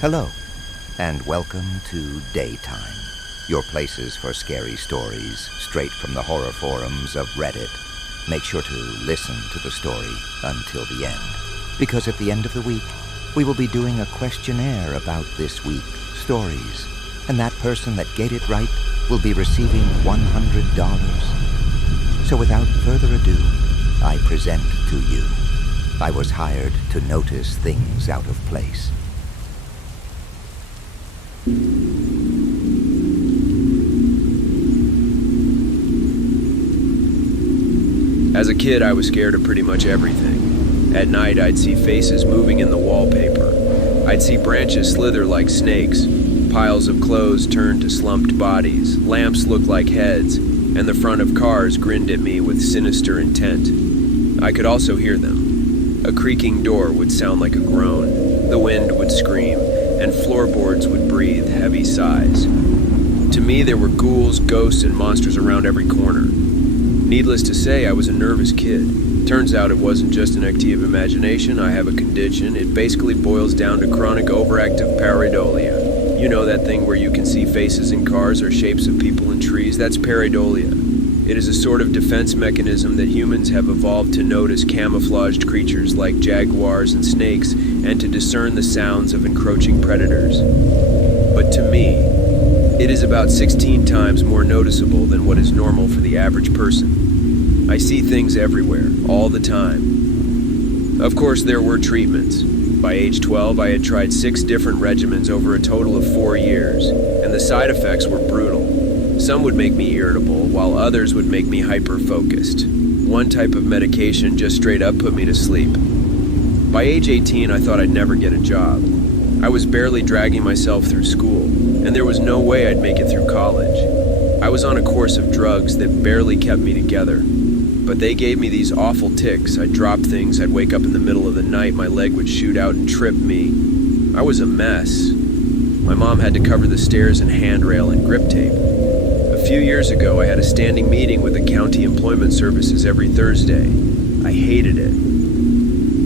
Hello, and welcome to Daytime, your places for scary stories straight from the horror forums of Reddit. Make sure to listen to the story until the end, because at the end of the week, we will be doing a questionnaire about this week's stories, and that person that get it right will be receiving $100. So without further ado, I present to you. I was hired to notice things out of place. As a kid, I was scared of pretty much everything. At night, I'd see faces moving in the wallpaper. I'd see branches slither like snakes, piles of clothes turn to slumped bodies, lamps look like heads, and the front of cars grinned at me with sinister intent. I could also hear them. A creaking door would sound like a groan, the wind would scream, and floorboards would breathe heavy sighs. To me, there were ghouls, ghosts, and monsters around every corner. Needless to say, I was a nervous kid. Turns out it wasn't just an active imagination. I have a condition. It basically boils down to chronic overactive pareidolia. You know that thing where you can see faces in cars or shapes of people in trees? That's pareidolia. It is a sort of defense mechanism that humans have evolved to notice camouflaged creatures like jaguars and snakes and to discern the sounds of encroaching predators. But to me, it is about 16 times more noticeable than what is normal for the average person. I see things everywhere, all the time. Of course, there were treatments. By age 12, I had tried 6 different regimens over a total of 4 years, and the side effects were brutal. Some would make me irritable, while others would make me hyper-focused. One type of medication just straight up put me to sleep. By age 18, I thought I'd never get a job. I was barely dragging myself through school, and there was no way I'd make it through college. I was on a course of drugs that barely kept me together. But they gave me these awful tics. I'd drop things, I'd wake up in the middle of the night, my leg would shoot out and trip me. I was a mess. My mom had to cover the stairs in handrail and grip tape. A few years ago, I had a standing meeting with the county employment services every Thursday. I hated it.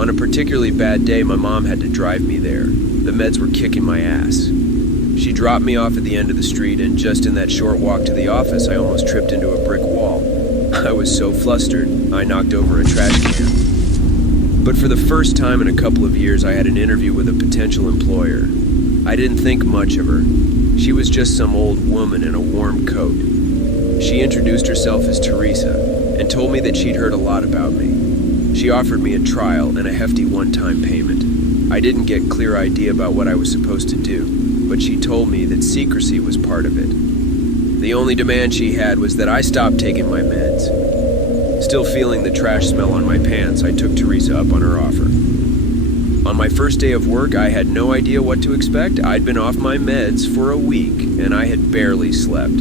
On a particularly bad day, my mom had to drive me there. The meds were kicking my ass. She dropped me off at the end of the street, and just in that short walk to the office, I almost tripped into a brick wall. I was so flustered, I knocked over a trash can. But for the first time in a couple of years, I had an interview with a potential employer. I didn't think much of her. She was just some old woman in a warm coat. She introduced herself as Teresa and told me that she'd heard a lot about me. She offered me a trial and a hefty one-time payment. I didn't get clear idea about what I was supposed to do, but she told me that secrecy was part of it. The only demand she had was that I stop taking my meds. Still feeling the trash smell on my pants, I took Teresa up on her offer. On my first day of work, I had no idea what to expect. I'd been off my meds for a week, and I had barely slept.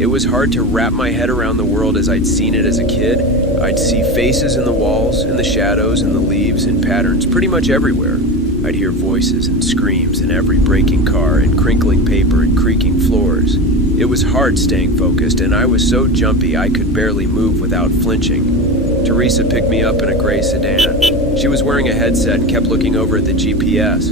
It was hard to wrap my head around the world as I'd seen it as a kid. I'd see faces in the walls, in the shadows, in the leaves, in patterns, pretty much everywhere. I'd hear voices and screams in every braking car and crinkling paper and creaking floors. It was hard staying focused, and I was so jumpy I could barely move without flinching. Teresa picked me up in a gray sedan. She was wearing a headset and kept looking over at the GPS.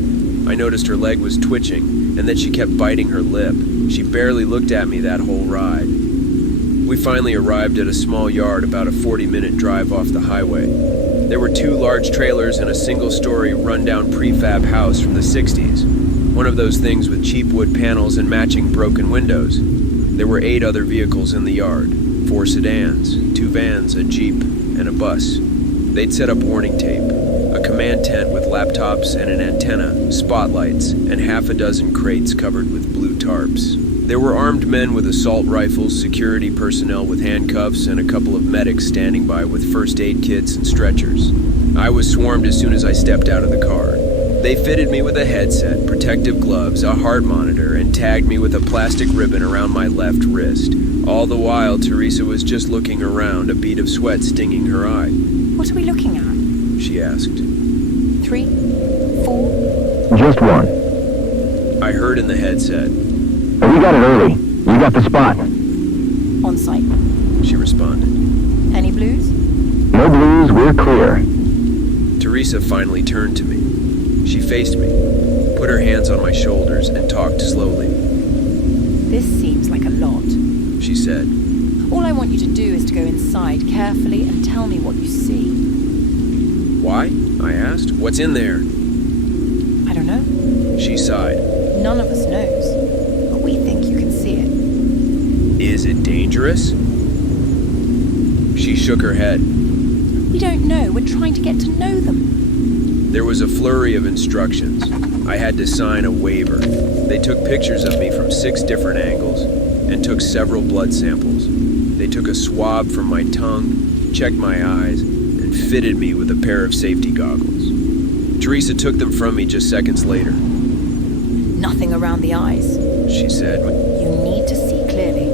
I noticed her leg was twitching, and that she kept biting her lip. She barely looked at me that whole ride. We finally arrived at a small yard about a 40-minute drive off the highway. There were 2 large trailers and a single-story, run-down prefab house from the 60s. One of those things with cheap wood panels and matching broken windows. There were 8 other vehicles in the yard. 4 sedans, 2 vans, a Jeep, and a bus. They'd set up warning tape, a command tent with laptops and an antenna, spotlights, and half a dozen crates covered with blue tarps. There were armed men with assault rifles, security personnel with handcuffs, and a couple of medics standing by with first aid kits and stretchers. I was swarmed as soon as I stepped out of the car. They fitted me with a headset, protective gloves, a heart monitor, and tagged me with a plastic ribbon around my left wrist. All the while, Teresa was just looking around, a bead of sweat stinging her eye. What are we looking at? She asked. 3, 4? Just 1. I heard in the headset. We got it early. We got the spot. On site. She responded. Any blues? No blues, we're clear. Teresa finally turned to me. She faced me, put her hands on my shoulders and talked slowly. This seems like a lot. She said, All I want you to do is to go inside carefully and tell me what you see. "Why?" I asked. "What's in there?" I don't know. She sighed. None of us knows. But we think you can see it. "Is it dangerous?" She shook her head. We don't know. We're trying to get to know them. There was a flurry of instructions. I had to sign a waiver. They took pictures of me from 6 different angles and took several blood samples. They took a swab from my tongue, checked my eyes, and fitted me with a pair of safety goggles. Teresa took them from me just seconds later. Nothing around the eyes. She said, You need to see clearly.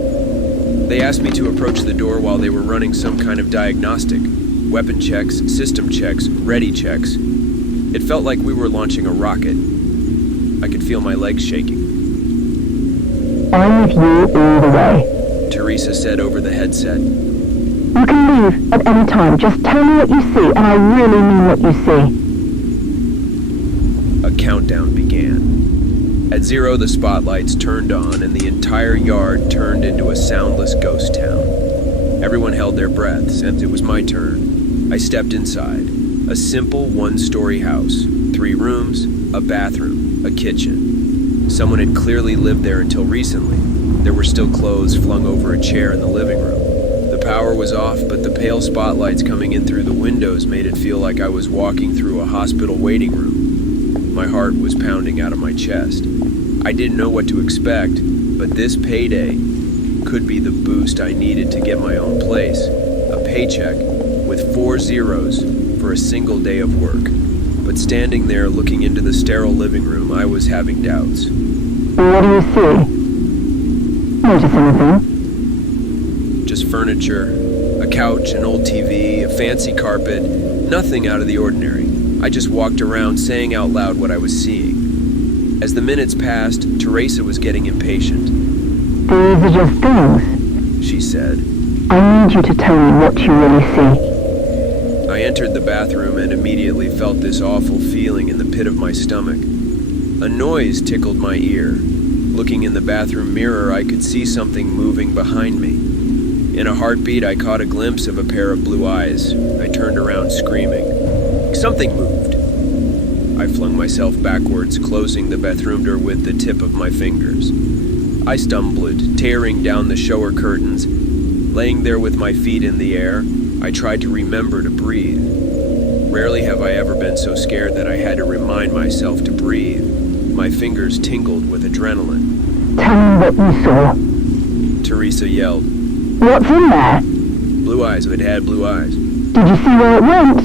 They asked me to approach the door while they were running some kind of diagnostic. Weapon checks, system checks, ready checks. It felt like we were launching a rocket. I could feel my legs shaking. I'm with you all the way. Teresa said over the headset. You can leave at any time. Just tell me what you see, and I really mean what you see. A countdown began. At 0, the spotlights turned on and the entire yard turned into a soundless ghost town. Everyone held their breaths, and it was my turn. I stepped inside. A simple 1-story house. 3 rooms, a bathroom, a kitchen. Someone had clearly lived there until recently. There were still clothes flung over a chair in the living room. The power was off, but the pale spotlights coming in through the windows made it feel like I was walking through a hospital waiting room. My heart was pounding out of my chest. I didn't know what to expect, but this payday could be the boost I needed to get my own place. A paycheck with 4 zeros for a single day of work. But standing there looking into the sterile living room, I was having doubts. What do you see? Notice anything? Just furniture, a couch, an old TV, a fancy carpet, nothing out of the ordinary. I just walked around saying out loud what I was seeing. As the minutes passed, Teresa was getting impatient. These are just things. She said. I need you to tell me what you really see. I entered the bathroom and immediately felt this awful feeling in the pit of my stomach. A noise tickled my ear. Looking in the bathroom mirror, I could see something moving behind me. In a heartbeat, I caught a glimpse of a pair of blue eyes. I turned around screaming. Something moved. I flung myself backwards, closing the bathroom door with the tip of my fingers. I stumbled, tearing down the shower curtains. Laying there with my feet in the air, I tried to remember to breathe. Rarely have I ever been so scared that I had to remind myself to breathe. My fingers tingled with adrenaline. Tell me what you saw. Teresa yelled. What's in there? Blue eyes. It had blue eyes. Did you see where it went?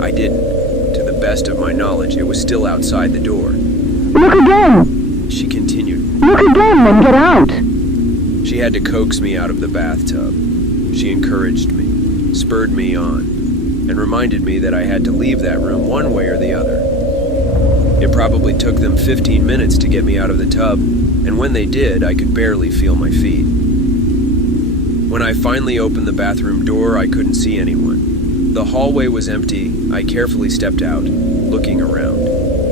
I didn't. To the best of my knowledge, it was still outside the door. Look again. She continued. Look again, then get out. She had to coax me out of the bathtub. She encouraged me, spurred me on, and reminded me that I had to leave that room one way or the other. It probably took them 15 minutes to get me out of the tub, and when they did, I could barely feel my feet. When I finally opened the bathroom door, I couldn't see anyone. The hallway was empty. I carefully stepped out, looking around.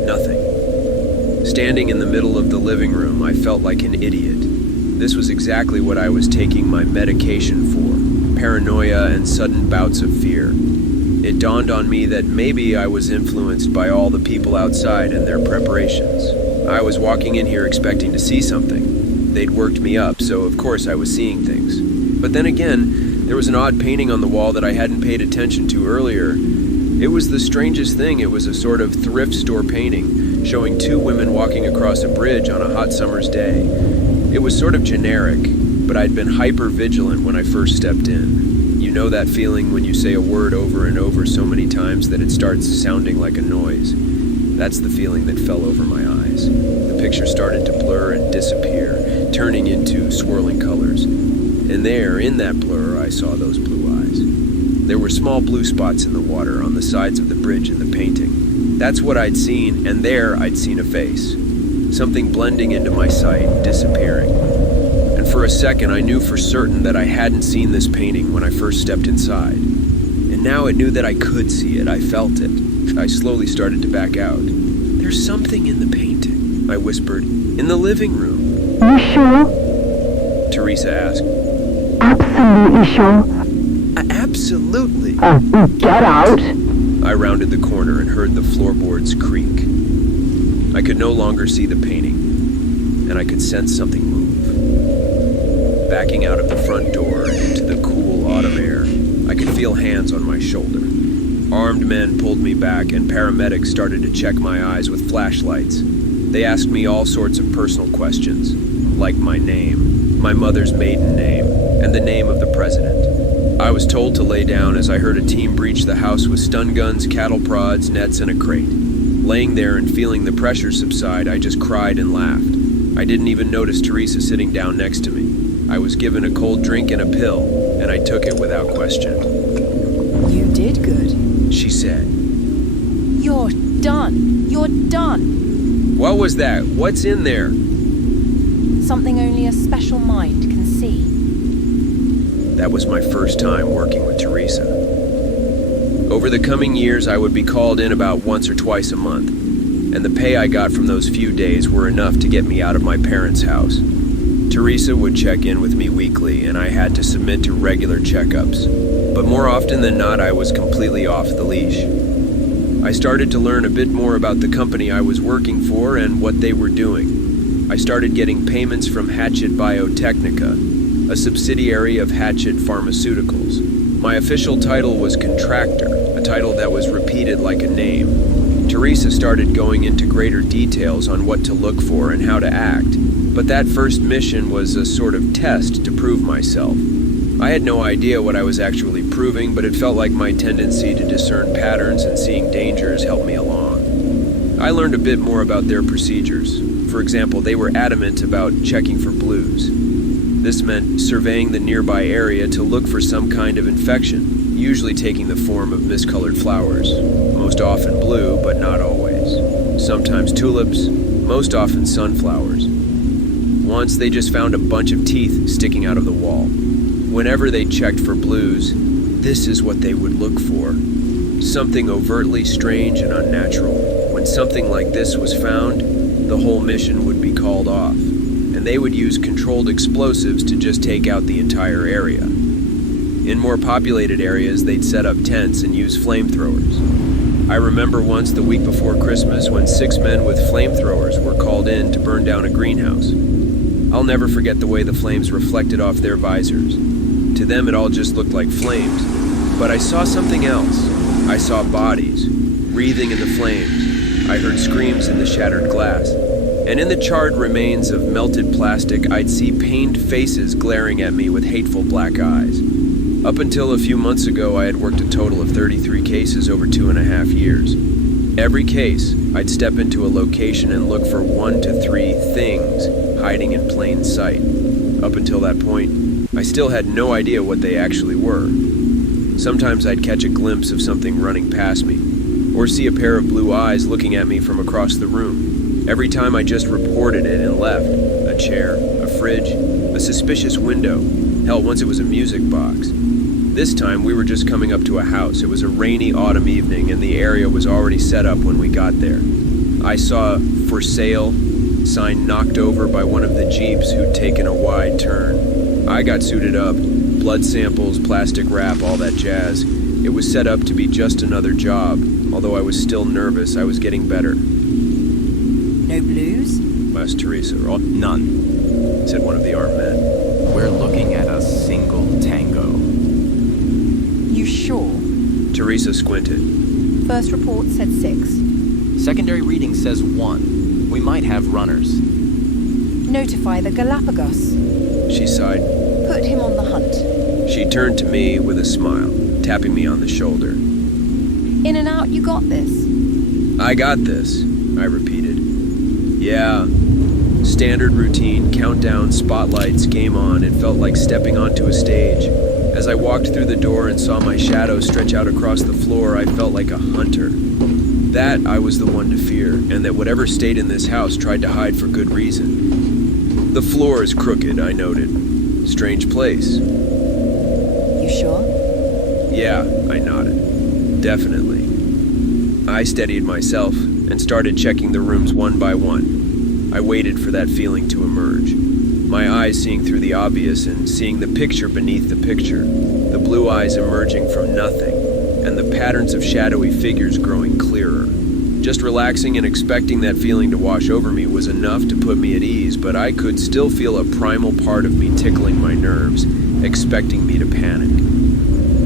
Nothing. Standing in the middle of the living room, I felt like an idiot. This was exactly what I was taking my medication for. Paranoia and sudden bouts of fear. It dawned on me that maybe I was influenced by all the people outside and their preparations. I was walking in here expecting to see something. They'd worked me up, so of course I was seeing things. But then again, there was an odd painting on the wall that I hadn't paid attention to earlier. It was the strangest thing. It was a sort of thrift store painting, showing 2 women walking across a bridge on a hot summer's day. It was sort of generic, but I'd been hyper-vigilant when I first stepped in. You know that feeling when you say a word over and over so many times that it starts sounding like a noise. That's the feeling that fell over my eyes. The picture started to blur and disappear, turning into swirling colors. And there, in that blur, I saw those blue eyes. There were small blue spots in the water on the sides of the bridge in the painting. That's what I'd seen, and there I'd seen a face. Something blending into my sight, disappearing. And for a second, I knew for certain that I hadn't seen this painting when I first stepped inside. And now it knew that I could see it. I felt it. I slowly started to back out. There's something in the painting, I whispered. In the living room. You sure? Teresa asked. Absolutely sure. Absolutely. Get out. I rounded the corner and heard the floorboards creak. I could no longer see the painting, and I could sense something move. Backing out of the front door and into the cool autumn air, I could feel hands on my shoulder. Armed men pulled me back, and paramedics started to check my eyes with flashlights. They asked me all sorts of personal questions, like my name, my mother's maiden name, and the name of the president. I was told to lay down as I heard a team breach the house with stun guns, cattle prods, nets, and a crate. Laying there and feeling the pressure subside, I just cried and laughed. I didn't even notice Teresa sitting down next to me. I was given a cold drink and a pill, and I took it without question. You did good, She said. You're done. You're done. What was that? What's in there? Something only a special mind can see. That was my first time working with Teresa. Over the coming years, I would be called in about once or twice a month, and the pay I got from those few days were enough to get me out of my parents' house. Teresa would check in with me weekly, and I had to submit to regular checkups. But more often than not, I was completely off the leash. I started to learn a bit more about the company I was working for and what they were doing. I started getting payments from Hatchet Biotechnica, a subsidiary of Hatchet Pharmaceuticals. My official title was contractor, a title that was repeated like a name. Teresa started going into greater details on what to look for and how to act, but that first mission was a sort of test to prove myself. I had no idea what I was actually proving, but it felt like my tendency to discern patterns and seeing dangers helped me along. I learned a bit more about their procedures. For example, they were adamant about checking for blues. This meant surveying the nearby area to look for some kind of infection, usually taking the form of miscolored flowers, most often blue, but not always. Sometimes tulips, most often sunflowers. Once they just found a bunch of teeth sticking out of the wall. Whenever they checked for blues, this is what they would look for. Something overtly strange and unnatural. When something like this was found, the whole mission would be called off, and they would use controlled explosives to just take out the entire area. In more populated areas, they'd set up tents and use flamethrowers. I remember once the week before Christmas when 6 men with flamethrowers were called in to burn down a greenhouse. I'll never forget the way the flames reflected off their visors. To them, it all just looked like flames. But I saw something else. I saw bodies, wreathing in the flames. I heard screams in the shattered glass. And in the charred remains of melted plastic, I'd see pained faces glaring at me with hateful black eyes. Up until a few months ago, I had worked a total of 33 cases over 2.5 years. Every case, I'd step into a location and look for 1 to 3 things hiding in plain sight. Up until that point, I still had no idea what they actually were. Sometimes I'd catch a glimpse of something running past me, or see a pair of blue eyes looking at me from across the room. Every time I just reported it and left. A chair, a fridge, a suspicious window. Hell, once it was a music box. This time we were just coming up to a house. It was a rainy autumn evening and the area was already set up when we got there. I saw a "for sale" sign knocked over by one of the Jeeps who'd taken a wide turn. I got suited up, blood samples, plastic wrap, all that jazz. It was set up to be just another job. Although I was still nervous, I was getting better. No blues? Asked Teresa. None, Said one of the armed men. we're looking at a single tango. You sure? Teresa squinted. First report said 6. Secondary reading says 1. We might have runners. Notify the Galapagos. She sighed. Put him on the hunt. She turned to me with a smile, tapping me on the shoulder. In and out, you got this. I got this, I repeated. Yeah. Standard routine, countdown, spotlights, game on. It felt like stepping onto a stage. As I walked through the door and saw my shadow stretch out across the floor, I felt like a hunter. That I was the one to fear, and that whatever stayed in this house tried to hide for good reason. The floor is crooked, I noted. Strange place. You sure? Yeah, I nodded. Definitely. I steadied myself, and started checking the rooms one by one. I waited for that feeling to emerge. My eyes seeing through the obvious and seeing the picture beneath the picture, the blue eyes emerging from nothing, and the patterns of shadowy figures growing clearer. Just relaxing and expecting that feeling to wash over me was enough to put me at ease, but I could still feel a primal part of me tickling my nerves, expecting me to panic.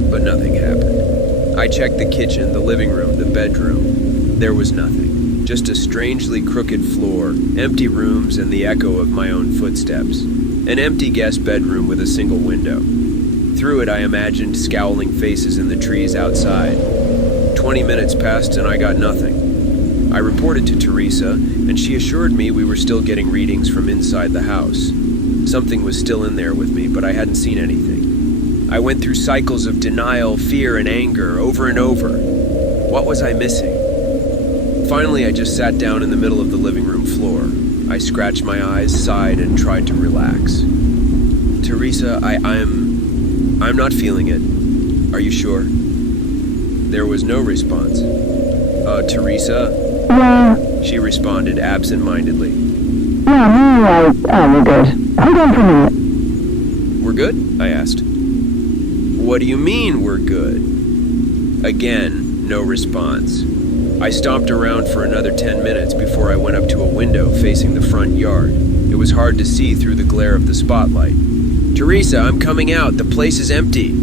But nothing happened. I checked the kitchen, the living room, the bedroom. There was nothing. Just a strangely crooked floor, empty rooms, and the echo of my own footsteps. An empty guest bedroom with a single window. Through it, I imagined scowling faces in the trees outside. 20 minutes passed and I got nothing. I reported to Teresa, and she assured me we were still getting readings from inside the house. Something was still in there with me, but I hadn't seen anything. I went through cycles of denial, fear, and anger over and over. What was I missing? Finally, I just sat down in the middle of the living room floor. I scratched my eyes, sighed, and tried to relax. Teresa, I'm not feeling it. Are you sure? There was no response. Teresa? Yeah. She responded absent-mindedly. Yeah, we're good. Hold on for a minute. We're good? I asked. What do you mean we're good? Again, no response. I stomped around for another 10 minutes before I went up to a window facing the front yard. It was hard to see through the glare of the spotlight. Teresa, I'm coming out. The place is empty.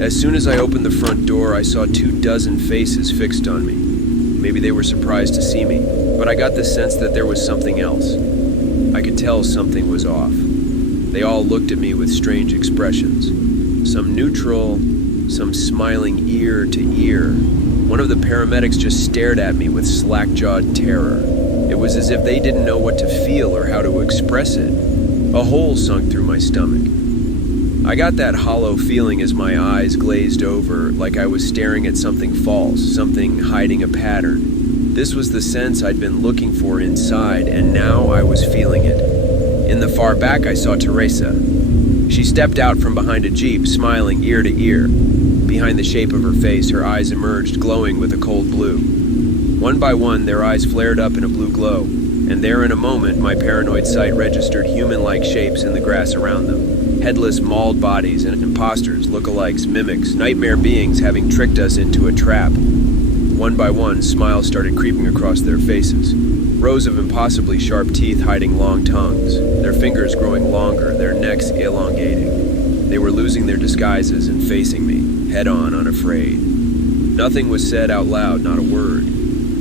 As soon as I opened the front door, I saw 24 faces fixed on me. Maybe they were surprised to see me, but I got the sense that there was something else. I could tell something was off. They all looked at me with strange expressions. Some neutral, some smiling ear to ear. One of the paramedics just stared at me with slack-jawed terror. It was as if they didn't know what to feel or how to express it. A hole sunk through my stomach. I got that hollow feeling as my eyes glazed over, like I was staring at something false, something hiding a pattern. This was the sense I'd been looking for inside, and now I was feeling it. In the far back, I saw Teresa. She stepped out from behind a jeep, smiling ear to ear. Behind the shape of her face, her eyes emerged, glowing with a cold blue. One by one, their eyes flared up in a blue glow, and there in a moment, my paranoid sight registered human-like shapes in the grass around them. Headless, mauled bodies and imposters, lookalikes, mimics, nightmare beings having tricked us into a trap. One by one, smiles started creeping across their faces. Rows of impossibly sharp teeth hiding long tongues, their fingers growing longer, their necks elongating. They were losing their disguises and facing me, head-on, unafraid. Nothing was said out loud, not a word.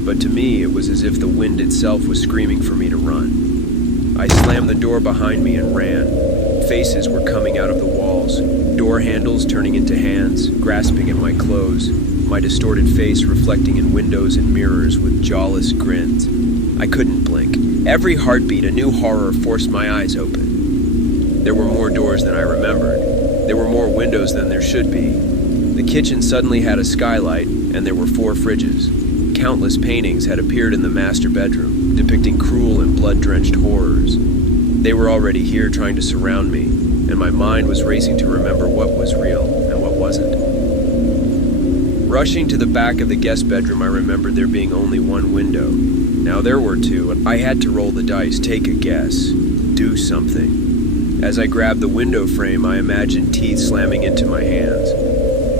But to me, it was as if the wind itself was screaming for me to run. I slammed the door behind me and ran. Faces were coming out of the walls, door handles turning into hands, grasping at my clothes, my distorted face reflecting in windows and mirrors with jawless grins. I couldn't blink. Every heartbeat, a new horror forced my eyes open. There were more doors than I remembered. There were more windows than there should be. The kitchen suddenly had a skylight, and there were 4 fridges. Countless paintings had appeared in the master bedroom, depicting cruel and blood-drenched horrors. They were already here trying to surround me, and my mind was racing to remember what was real and what wasn't. Rushing to the back of the guest bedroom, I remembered there being only one window. Now there were 2, and I had to roll the dice, take a guess, do something. As I grabbed the window frame, I imagined teeth slamming into my hands,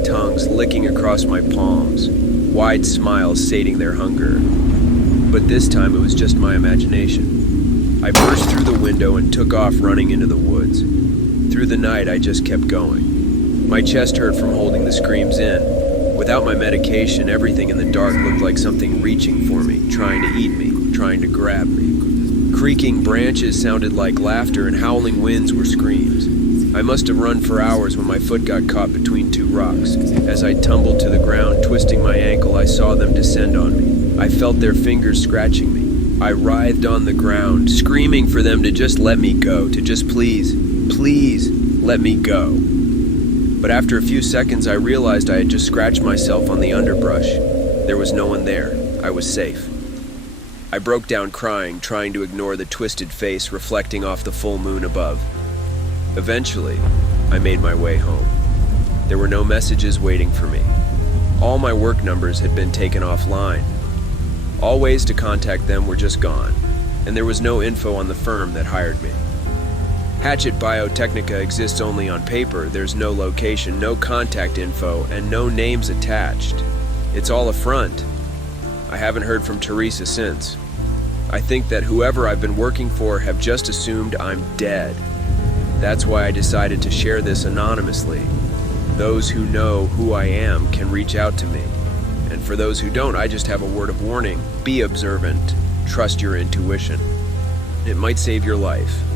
tongues licking across my palms, wide smiles sating their hunger. But this time it was just my imagination. I burst through the window and took off running into the woods. Through the night, I just kept going. My chest hurt from holding the screams in. Without my medication, everything in the dark looked like something reaching for me, trying to eat me, trying to grab me. Creaking branches sounded like laughter, and howling winds were screams. I must have run for hours when my foot got caught between 2 rocks. As I tumbled to the ground, twisting my ankle, I saw them descend on me. I felt their fingers scratching me. I writhed on the ground, screaming for them to just let me go, to just please let me go. But after a few seconds, I realized I had just scratched myself on the underbrush. There was no one there. I was safe. I broke down crying, trying to ignore the twisted face reflecting off the full moon above. Eventually, I made my way home. There were no messages waiting for me. All my work numbers had been taken offline. All ways to contact them were just gone, and there was no info on the firm that hired me. Hatchet Biotechnica exists only on paper. There's no location, no contact info, and no names attached. It's all a front. I haven't heard from Teresa since. I think that whoever I've been working for have just assumed I'm dead. That's why I decided to share this anonymously. Those who know who I am can reach out to me. And for those who don't, I just have a word of warning. Be observant. Trust your intuition. It might save your life.